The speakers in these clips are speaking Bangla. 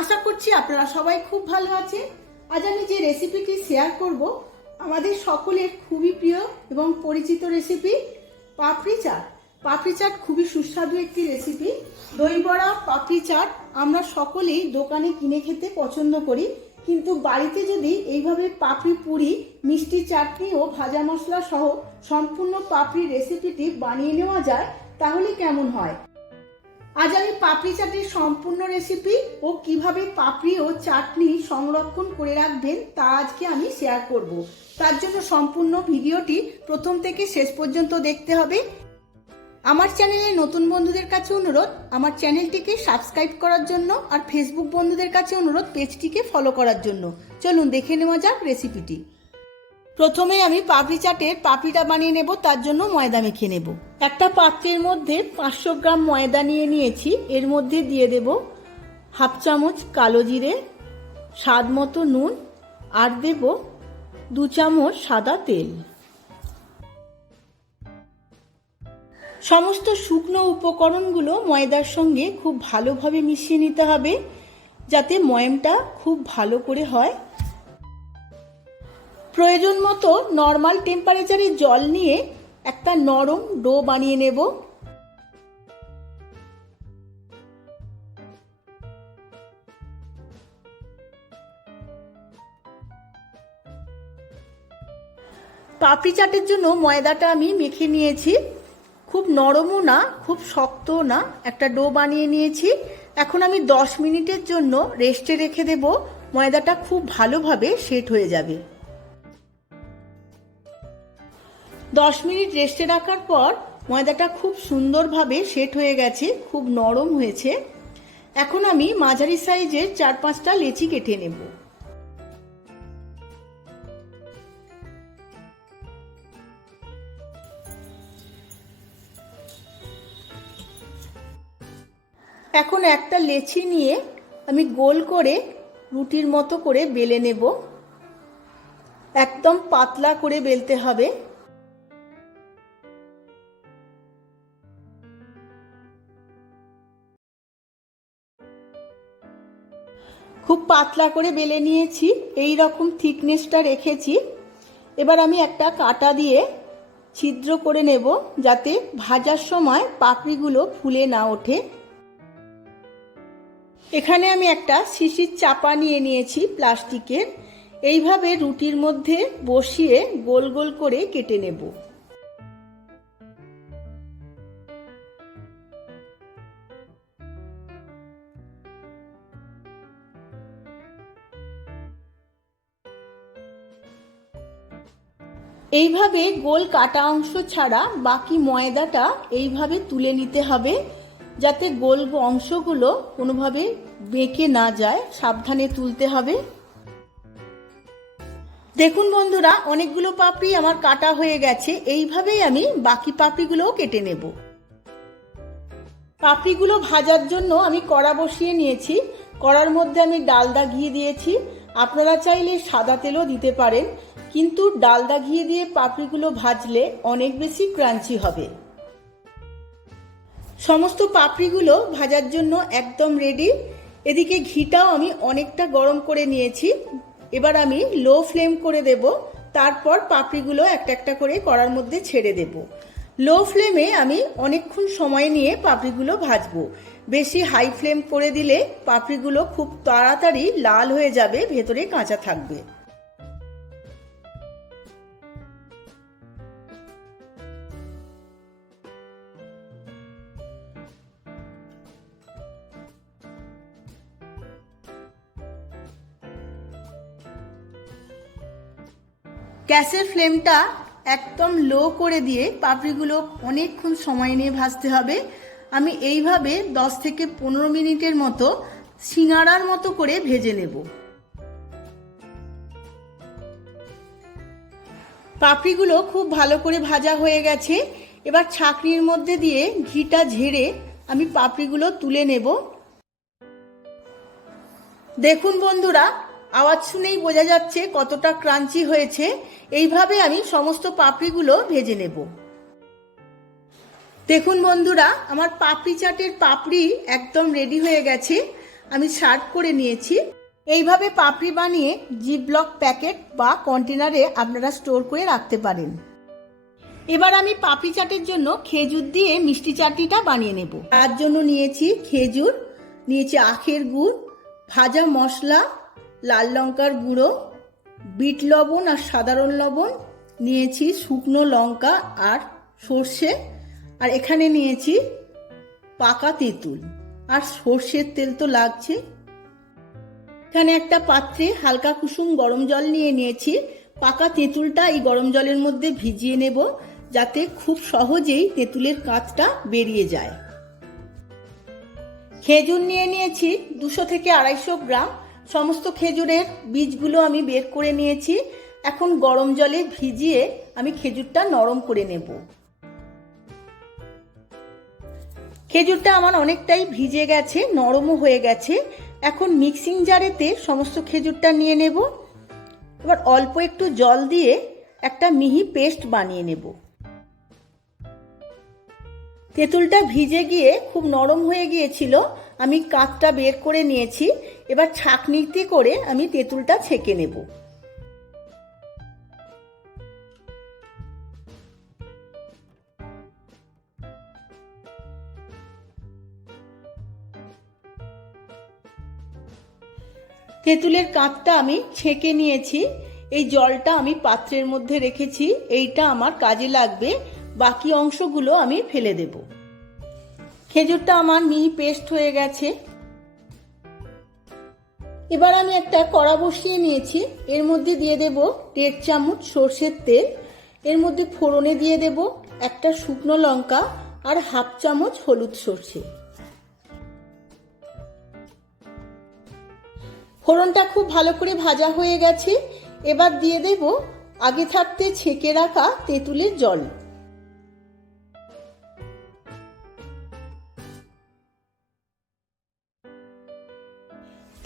আশা করছি আপনারা সবাই খুব ভালো আছেন। আজ আমি যে রেসিপিটি শেয়ার করব, আমাদের সকলের খুবই প্রিয় এবং পরিচিত রেসিপি পাপড়ি চাট। পাপড়ি চাট খুবই সুস্বাদু একটি রেসিপি দই বড়া, পাপড়ি চাট আমরা সকলেই দোকানে কিনে খেতে পছন্দ করি। কিন্তু বাড়িতে যদি এইভাবে পাপড়ি, পুরি, মিষ্টি চাটনি ও ভাজা মশলা সহ সম্পূর্ণ পাপড়ি রেসিপিটি বানিয়ে নেওয়া যায়, তাহলে কেমন হয়? আজ আমি পাপড়ি চাটের সম্পূর্ণ রেসিপি ও কীভাবে পাপড়ি ও চাটনি সংরক্ষণ করে রাখবেন তা আজকে আমি শেয়ার করব। তার জন্য সম্পূর্ণ ভিডিওটি প্রথম থেকে শেষ পর্যন্ত দেখতে হবে। আমার চ্যানেলে নতুন বন্ধুদের কাছে অনুরোধ, আমার চ্যানেলটিকে সাবস্ক্রাইব করার জন্য আর ফেসবুক বন্ধুদের কাছে অনুরোধ, পেজটিকে ফলো করার জন্য। চলুন দেখে নেওয়া যাক রেসিপিটি প্রথমে আমি পাপড়ি চাটের পাপড়িটা বানিয়ে নেব, তার জন্য ময়দা মেখে নেব। একটা পাত্রের মধ্যে পাঁচশো গ্রাম ময়দা নিয়ে নিয়েছি। এর মধ্যে দিয়ে দেব হাফ চামচ কালো জিরে, স্বাদ মতো নুন, আর দেব দু চামচ সাদা তেল। সমস্ত শুকনো উপকরণগুলো ময়দার সঙ্গে খুব ভালোভাবে মিশিয়ে নিতে হবে, যাতে ময়মটা খুব ভালো করে হয়। প্রয়োজন মতো নর্মাল টেম্পারেচারে জল নিয়ে একটা নরম ডো বানিয়ে নেব। পাপড়ি চাটের জন্য ময়দাটা আমি মেখে নিয়েছি। খুব নরমও না, খুব শক্তও না, একটা ডো বানিয়ে নিয়েছি। এখন আমি দশ মিনিটের জন্য রেস্টে রেখে দেব। ময়দাটা খুব ভালোভাবে সেট হয়ে যাবে। দশ মিনিট রেস্টে রাখার পর ময়দাটা খুব সুন্দরভাবে সেট হয়ে গেছে, খুব নরম হয়েছে। এখন আমি মাঝারি সাইজের চার পাঁচটা লেচি কেটে নেব। এখন একটা লেচি নিয়ে আমি গোল করে রুটির মতো করে বেলে নেব। একদম পাতলা করে বেলতে হবে। খুব পাতলা করে বেলে নিয়েছি, এই রকম থিকনেসটা রেখেছি। এবার আমি একটা কাটা দিয়ে ছিদ্র করে নেব যাতে ভাজার সময় পাপড়িগুলো ফুলে না ওঠে। এখানে আমি একটা শিশির চাপা নিয়ে নিয়েছি প্লাস্টিকের। এইভাবে রুটির মধ্যে বসিয়ে গোল গোল করে কেটে নেব। এইভাবে গোল কাটা অংশ ছাড়া বাকি ময়দাটা এইভাবে তুলে নিতে হবে, যাতে গোল অংশগুলো কোনোভাবে বেঁকে না যায়। সাবধানে তুলতে হবে। দেখুন বন্ধুরা, অনেকগুলো পাপড়ি আমার কাটা হয়ে গেছে। এইভাবেই আমি বাকি পাপড়িগুলোও কেটে নেব। পাপড়িগুলো ভাজার জন্য আমি কড়া বসিয়ে নিয়েছি। কড়ার মধ্যে আমি ডালদা ঘি দিয়েছি। আপনারা চাইলে সাদা তেলও দিতে পারেন, কিন্তু ডালদা ঘিয়ে দিয়ে পাপড়িগুলো ভাজলে অনেক বেশি ক্রাঞ্চি হবে। সমস্ত পাপড়িগুলো ভাজার জন্য একদম রেডি এদিকে ঘিটাও আমি অনেকটা গরম করে নিয়েছি। এবার আমি লো ফ্লেম করে দেব, তারপর পাপড়িগুলো একটা একটা করে কড়ার মধ্যে ছেড়ে দেব। লো ফ্লেমে আমি অনেকক্ষণ সময় নিয়ে পাপড়িগুলো ভাজবো। বেশি হাই ফ্লেম করে দিলে পাপড়িগুলো খুব তাড়াতাড়ি লাল হয়ে যাবে, ভেতরে কাঁচা থাকবে। গ্যাসের ফ্লেমটা একদম লো করে দিয়ে পাপড়িগুলো অনেকক্ষণ সময় নিয়ে ভাজতে হবে। আমি এইভাবে দশ থেকে পনেরো মিনিটের মতো সিঙাড়ার মতো করে ভেজে নেব। পাপড়িগুলো খুব ভালো করে ভাজা হয়ে গেছে। এবার ছাকনির মধ্যে দিয়ে ঘিটা ঝেড়ে আমি পাপড়িগুলো তুলে নেব। দেখুন বন্ধুরা আওয়াজ শুনেই বোঝা যাচ্ছে কতটা ক্রাঞ্চি হয়েছে। এইভাবে আমি সমস্ত পাপড়িগুলো ভেজে নেব। দেখুন বন্ধুরা, আমার পাপড়ি চাটের পাপড়ি একদম রেডি হয়ে গেছে। আমি সার্ভ করে নিয়েছি। এইভাবে পাপড়ি বানিয়ে জি ব্লক প্যাকেট বা কন্টেনারে আপনারা স্টোর করে রাখতে পারেন। এবার আমি পাপড়ি চাটের জন্য খেজুর দিয়ে মিষ্টি চাটনিটা বানিয়ে নেব। তার জন্য নিয়েছি খেজুর, নিয়েছি আখের গুড়, ভাজা মশলা লাল লঙ্কার গুঁড়ো, বিট লবণ আর সাধারণ লবণ, নিয়েছি শুকনো লঙ্কা আর সর্ষে, আর এখানে নিয়েছি পাকা তেঁতুল। আর সর্ষের তেল তো লাগছে। এখানে একটা পাত্রে হালকা কুসুম গরম জল নিয়ে নিয়েছি। পাকা তেঁতুলটা এই গরম জলের মধ্যে ভিজিয়ে নেব যাতে খুব সহজেই তেঁতুলের কাঁচটা বেরিয়ে যায়। খেজুর নিয়ে নিয়েছি দুশো থেকে আড়াইশো গ্রাম। সমস্ত খেজুরের বীজগুলো আমি বের করে নিয়েছি। এখন গরম জলে ভিজিয়ে আমি খেজুরটা নরম করে নেব। খেজুরটা আমার অনেকটাই ভিজে গেছে, নরমও হয়ে গেছে। এখন মিক্সিং জারেতে সমস্ত খেজুরটা নিয়ে নেব। এবার অল্প একটু জল দিয়ে একটা মিহি পেস্ট বানিয়ে নেব। তেঁতুলটা ভিজে গিয়ে খুব নরম হয়ে গিয়েছিল। আমি কাঁচটা বের করে নিয়েছি, এবার ছাকনিতে করে আমি তেঁতুলটা ছেঁকে নেব। তেঁতুলের কাঁচটা আমি ছেঁকে নিয়েছি, এই জলটা আমি পাত্রের মধ্যে রেখেছি, এইটা আমার কাজে লাগবে, বাকি অংশগুলো আমি ফেলে দেব। খেজুরটা আমার মিহি পেস্ট হয়ে গেছে। এবার আমি একটা কড়া বসিয়ে নিয়েছি। এর মধ্যে দিয়ে দেব দেড় চামচ সর্ষের তেল। এর মধ্যে ফোড়নে দিয়ে দেব একটা শুকনো লঙ্কা আর হাফ চামচ হলুদ সর্ষে। ফোড়নটা খুব ভালো করে ভাজা হয়ে গেছে। এবার দিয়ে দেব আগে থাকতে ছেঁকে রাখা তেঁতুলের জল।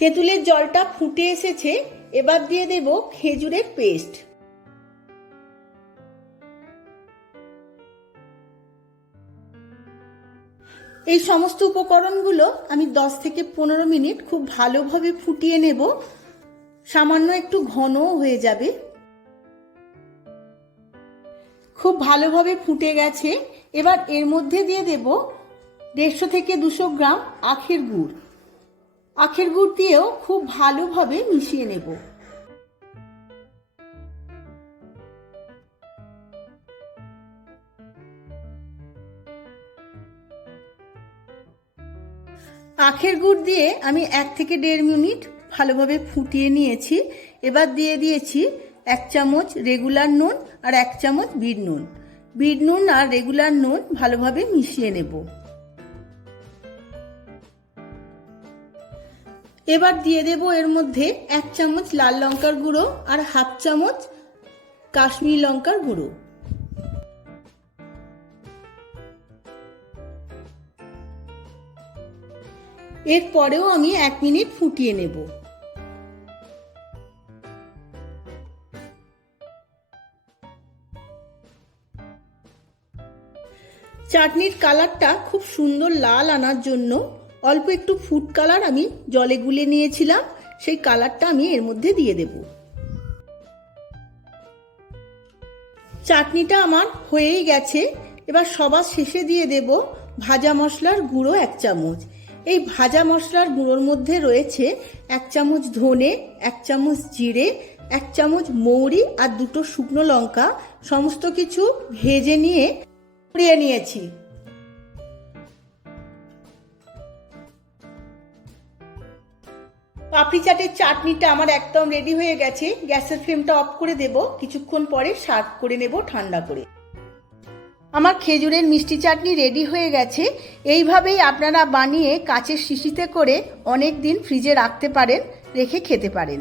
তেঁতুলের জলটা ফুটে এসেছে, এবার দিয়ে দেব খেজুরের পেস্ট। এই সমস্ত উপকরণগুলো আমি দশ থেকে পনেরো মিনিট খুব ভালোভাবে ফুটিয়ে নেব। সামান্য একটু ঘনও হয়ে যাবে। খুব ভালোভাবে ফুটে গেছে। এবার এর মধ্যে দিয়ে দেব দেড়শো থেকে দুশো গ্রাম আখের গুড়। আখের গুড় দিয়েও খুব ভালোভাবে মিশিয়ে নেব। আখের গুড় দিয়ে আমি এক থেকে দেড় মিনিট ভালোভাবে ফুটিয়ে নিয়েছি। এবার দিয়ে দিয়েছি এক চামচ রেগুলার নুন আর এক চামচ বিট নুন। বিট নুন আর রেগুলার নুন ভালোভাবে মিশিয়ে নেব। এবার দিয়ে দেব এর মধ্যে এক চামচ লাল লঙ্কার গুঁড়ো আর হাফ চামচ কাশ্মীরি লঙ্কার গুঁড়ো। এরপরেও আমি এক মিনিট ফুটিয়ে নেব। চাটনির কালারটা খুব সুন্দর লাল আনার জন্য অল্প একটু ফুড কালার আমি জলে গুলে নিয়েছিলাম, সেই কালারটা আমি এর মধ্যে দিয়ে দেব। চাটনিটা আমার হয়েই গেছে, এবার সবার শেষে দিয়ে দেব ভাজা মশলার গুঁড়ো এক চামচ। এই ভাজা মশলার গুঁড়োর মধ্যে রয়েছে এক চামচ ধনে, এক চামচ জিরে, এক চামচ মৌরি আর দুটো শুকনো লঙ্কা, সমস্ত কিছু ভেজে নিয়ে পুড়িয়ে নিয়েছি। পাপড়ি চাটের চাটনিটা আমার একদম রেডি হয়ে গেছে। গ্যাসের ফ্লেমটা অফ করে দেব। কিছুক্ষণ পরে সার্ভ করে নেব ঠান্ডা করে। আমার খেজুরের মিষ্টি চাটনি রেডি হয়ে গেছে। এইভাবেই আপনারা বানিয়ে কাচের শিশিতে করে অনেক দিন ফ্রিজে রাখতে পারেন, রেখে খেতে পারেন।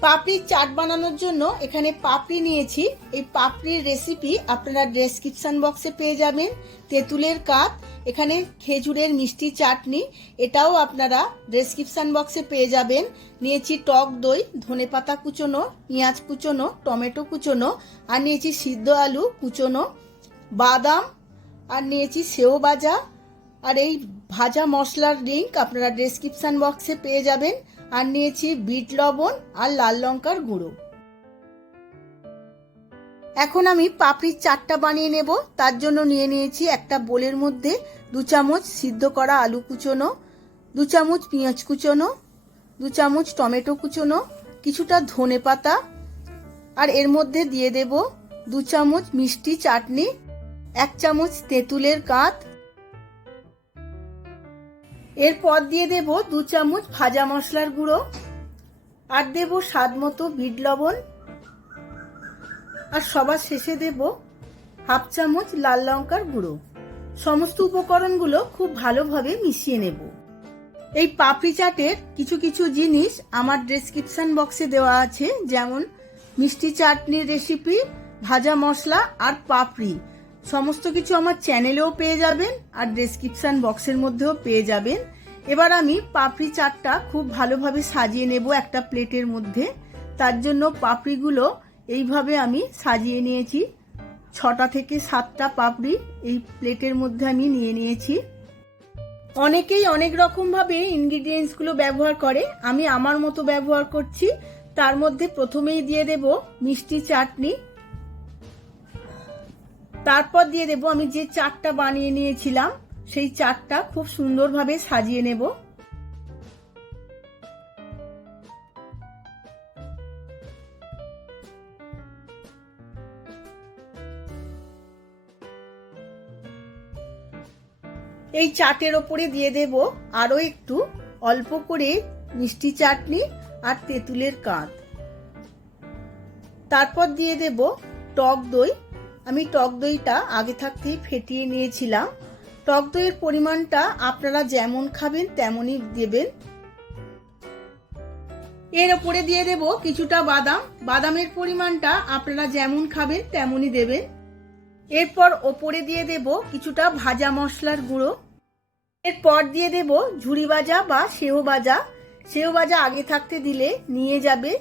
পাপড়ির চাট বানানোর জন্য এখানে পাপড়ি নিয়েছি। এই পাপড়ির রেসিপি আপনারা ডেসক্রিপশন বক্সে পেয়ে যাবেন। তেঁতুলের কাপ এখানে খেজুরের মিষ্টি চাটনি, এটাও আপনারা ডেসক্রিপশন বক্সে পেয়ে যাবেন। নিয়েছি টক দই, ধনে পাতা কুচোনো, পেঁয়াজ কুচোনো, টমেটো কুচোনো, আর নিয়েছি সিদ্ধ আলু কুচোনো, বাদাম, আর নিয়েছি সেও ভাজা, আর এই ভাজা মশলার লিঙ্ক আপনারা ডেসক্রিপশন বক্সে পেয়ে যাবেন। আর নিয়েছি বিট লবণ আর লাল লঙ্কার গুঁড়ো। এখন আমি পাপড়ির চারটা বানিয়ে নেব। তার জন্য নিয়ে নিয়েছি একটা বোলের মধ্যে দু চামচ সিদ্ধ করা আলু কুচোনো, দু চামচ পেঁয়াজ কুচোনো, দু চামচ টমেটো কুচোনো, কিছুটা ধনে পাতা, আর এর মধ্যে দিয়ে দেব দু চামচ মিষ্টি চাটনি, এক চামচ তেঁতুলের কাঁত এরপর দিয়ে দেব দু চামচ ভাজা মশলার গুঁড়ো, আর দেব স্বাদ মতো বিট লবণ। আর সবার শেষে দেব হাফ চামচ লাল লঙ্কার গুঁড়ো। সমস্ত উপকরণগুলো খুব ভালোভাবে মিশিয়ে নেব। এই পাপড়ি চাটের কিছু কিছু জিনিস আমার ডেসক্রিপশন বক্সে দেওয়া আছে, যেমন মিষ্টি চাটনির রেসিপি ভাজা মশলা আর পাপড়ি। সমস্ত কিছু আমার চ্যানেলেও পেয়ে যাবেন আর ডেসক্রিপশন বক্সের মধ্যেও পেয়ে যাবেন। এবার আমি পাপড়ি চাটটা খুব ভালোভাবে সাজিয়ে নেব একটা প্লেটের মধ্যে। তার জন্য পাপড়িগুলো এইভাবে আমি সাজিয়ে নিয়েছি। ছটা থেকে সাতটা পাপড়ি এই প্লেটের মধ্যে আমি নিয়ে নিয়েছি। অনেকেই অনেক রকমভাবে ইনগ্রিডিয়েন্টসগুলো ব্যবহার করে। আমি আমার মতো ব্যবহার করছি। তার মধ্যে প্রথমেই দিয়ে দেব মিষ্টি চাটনি। তারপর দিয়ে দেব আমি যে চাটটা বানিয়ে নিয়েছিলাম, সেই চাটটা খুব সুন্দরভাবে সাজিয়ে নেব। এই চাটের ওপরে দিয়ে দেব আরও একটু অল্প করে মিষ্টি চাটনি আর তেঁতুলের কাঁধ তারপর দিয়ে দেব টক দই। আমি টক দইটা আগে থাকতেই ফেটিয়ে নিয়েছিলাম। টক দইয়ের পরিমাণটা আপনারা যেমন খাবেন তেমনই দেবেন। এর ওপরে দিয়ে দেব কিছুটা বাদাম। বাদামের পরিমাণটা আপনারা যেমন খাবেন তেমনই দেবেন। এরপর ওপরে দিয়ে দেব কিছুটা ভাজা মশলার গুঁড়ো। এরপর দিয়ে দেব ঝুড়ি ভাজা বা সেও ভাজা। সেও ভাজা আগে থাকতে দিলে নিয়ে যাবে।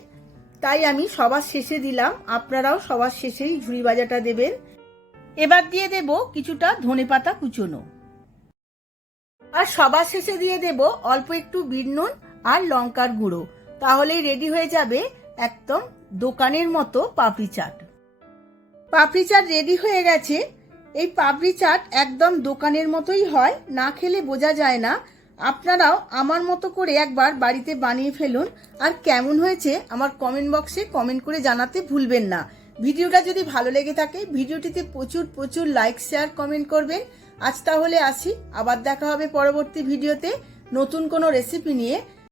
তাই আমি সবার শেষে দিলাম। আপনারাও সবার শেষেই ঝুড়ি ভাজাটা দেবেন। এবার দিয়ে দেব কিছুটা ধনে পাতা কুচোনো। আর সবার শেষে দিয়ে দেব অল্প একটু বিট নুন আর লঙ্কার গুঁড়ো। তাহলেই রেডি হয়ে যাবে একদম দোকানের মতো পাপড়ি চাট। পাপড়ি চাট রেডি হয়ে গেছে। এই পাপড়ি চাট একদম দোকানের মতোই হয়, না খেলে বোঝা যায় না। আপনারাও আমার মতো করে একবার বাড়িতে বানিয়ে ফেলুন। আর কেমন হয়েছে আমার কমেন্ট বক্সে কমেন্ট করে জানাতে ভুলবেন না। ভিডিওটা যদি ভালো লেগে থাকে, ভিডিওটিতে প্রচুর প্রচুর লাইক শেয়ার কমেন্ট করবেন। আজ তাহলে আসি, আবার দেখা হবে পরবর্তী ভিডিওতে নতুন কোনো রেসিপি নিয়ে।